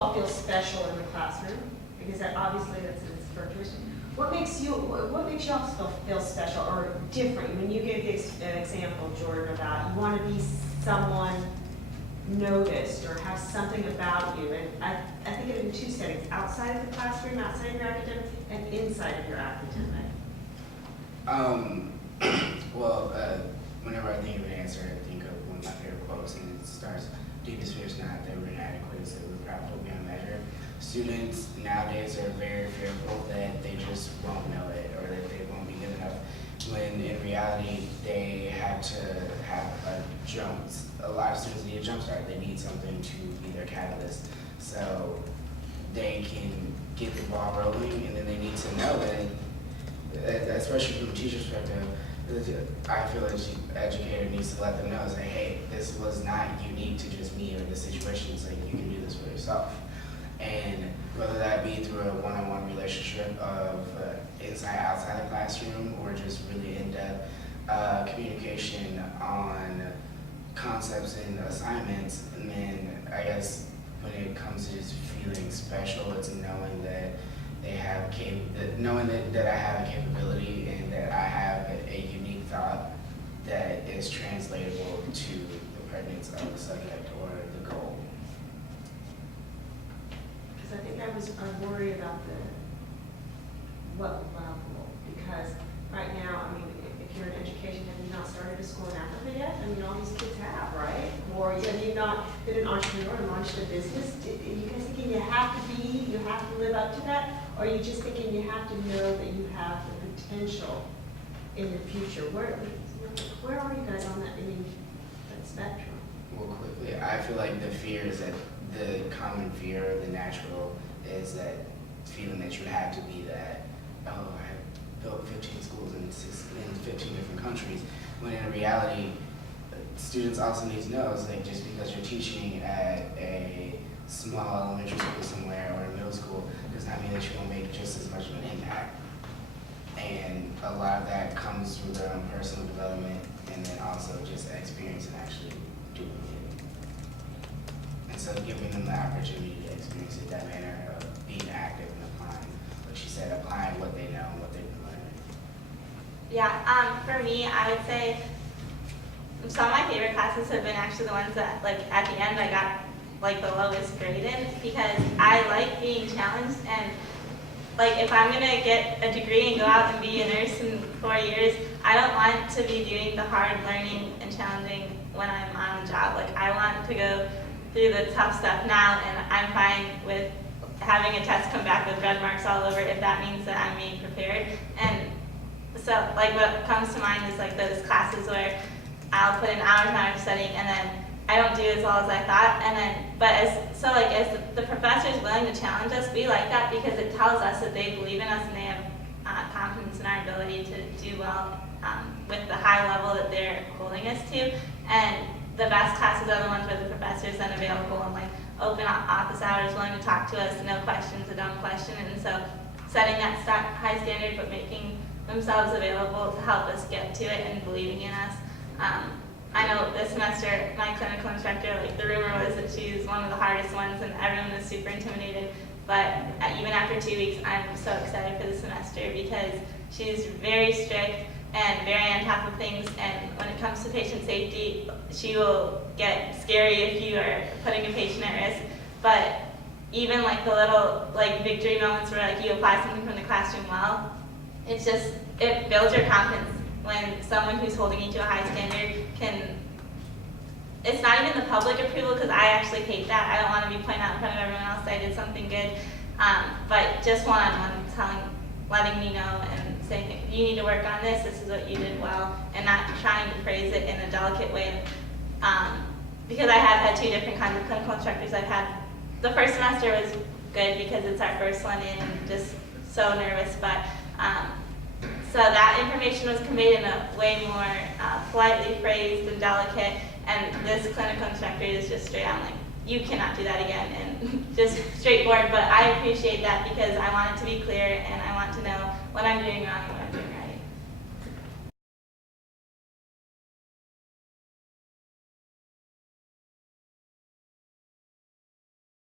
feel special in the classroom, because obviously that's its characteristic. What makes y'all feel special or different? When you gave the example, Jordan, about you want to be someone noticed or have something about you, and I think of it in two settings: outside of the classroom, outside of your academic, and inside of your academic. Whenever I think of an answer, I think of one of my favorite quotes, and it starts, "Deepest fear is not that we're inadequate, it's that we're proud of beyond measure." Students nowadays are very fearful that they just won't know it or that they won't be good enough, when in reality they have to have a lot of students need a jump start. They need something to be their catalyst so they can get the ball rolling, and then they need to know that, especially from a teacher's perspective, I feel like the educator needs to let them know, say, hey, this was not unique to just me or this situation. It's like, you can do this for yourself. And whether that be through a one-on-one relationship of inside, outside the classroom, or just really in-depth communication on concepts and assignments. And then I guess when it comes to just feeling special, it's knowing that they have knowing that I have a capability and that I have a unique thought that is translatable to the pertinence of the subject or the goal. Because I think I worry about what level, because right now, I mean, if you're in education, have you not started a school in Africa yet? I mean, all these kids have, right? Or have you not been an entrepreneur and launched a business? Are you guys thinking you have to live up to that? Or are you just thinking you have to know that you have the potential in the future? Where are you guys on that spectrum? Well, quickly, I feel like the fear is that the common fear, the natural, is that feeling that you have to be that, oh, I built 15 schools in 15 different countries, when in reality, students also need to know, it's like, just because you're teaching at a small elementary school somewhere or a middle school does not mean that you won't make just as much of an impact. And a lot of that comes from their own personal development, and then also just experience and actually doing it. And so giving them the opportunity to experience it that manner of being active and applying, like she said, applying what they know and what they've been learning. Yeah, for me, I would say some of my favorite classes have been actually the ones that, like, at the end I got like the lowest grade in, because I like being challenged, and like if I'm gonna get a degree and go out and be a nurse in 4 years, I don't want to be doing the hard learning and challenging when I'm on the job. Like, I want to go through the tough stuff now, and I'm fine with having a test come back with red marks all over if that means that I'm being prepared. And so like what comes to mind is like those classes where I'll put in hours and hours of studying, and then I don't do as well as I thought, and then, as the professor is willing to challenge us, we like that because it tells us that they believe in us and they have confidence in our ability to do well with the high level that they're holding us to. And the best classes are the ones where the professor is then available and like open office hours, willing to talk to us, no questions, a dumb question, and so setting that high standard but making themselves available to help us get to it and believing in us. I know this semester, my clinical instructor, like the rumor was that she's one of the hardest ones and everyone was super intimidated. But even after 2 weeks, I'm so excited for the semester because she's very strict and very on top of things. And when it comes to patient safety, she will get scary if you are putting a patient at risk. But even like the little like victory moments where like you apply something from the classroom well, it builds your confidence. When someone who's holding you to a high standard it's not even the public approval, because I actually hate that. I don't want to be pointing out in front of everyone else that I did something good, but just one-on-one letting me know and saying, you need to work on this is what you did well, and not trying to phrase it in a delicate way. Because I have had 2 different kinds of clinical instructors. The first semester was good because it's our first one in, and just so nervous, but so that information was conveyed in a way more politely phrased and delicate, and this clinical instructor is just straight on like, you cannot do that again, and just straightforward. But I appreciate that because I want it to be clear and I want to know what I'm doing wrong and what I'm doing